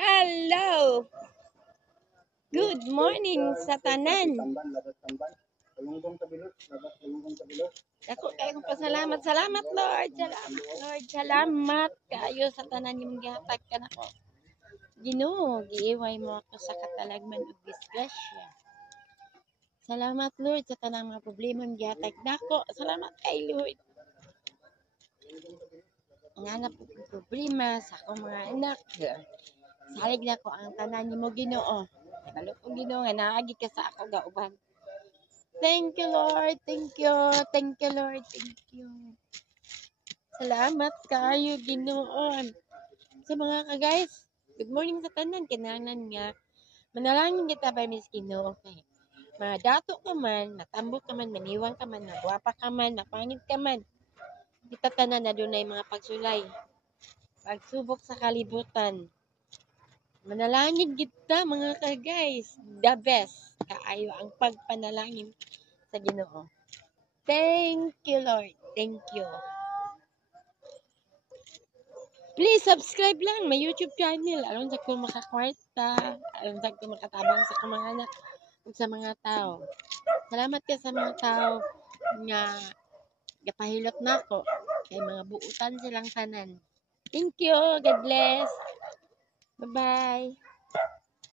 Hello! Good morning sa tanan. Ako kayo pasalamat. Salamat Lord. Salamat Lord. Salamat kayo sa tanan yung gihatag ka nako. Ginoo, giiway mo ako sa katalagman ug disgrasya. Salamat Lord sa tanang mga problema yung gihatag nako. Salamat kay Lord. Nanap ko problema sa akong mga anak. Salig na ko ang tanan nimo Ginoo. Kabalo ko Ginoo nga naagi ka sa ako gauban. Thank you Lord. Thank you. Thank you Lord. Thank you. Salamat kayo Ginoo. Sa mga ka-guys, good morning sa tanan kinahanglan nga manalangin kita by Miss Ginoo. Okay. Madato ka man, matambok ka man, maniwang ka man, magwapa ka man, mapangit ka man. Kita tanan na dunay mga pagsulay. Pagsubok sa kalibutan. Manalangin kita mga ka-guys. The best. Kaayo ang pagpanalangin sa Ginoo. Thank you Lord. Thank you. Please subscribe lang my YouTube channel. Aron sa ko makakwarta, aron sa ko makatabang sa mga anak ug sa mga tao. Salamat ka sa mga tao nga gapahilot nako kay mga buutan silang tanan. Thank you. God bless. Bye-bye.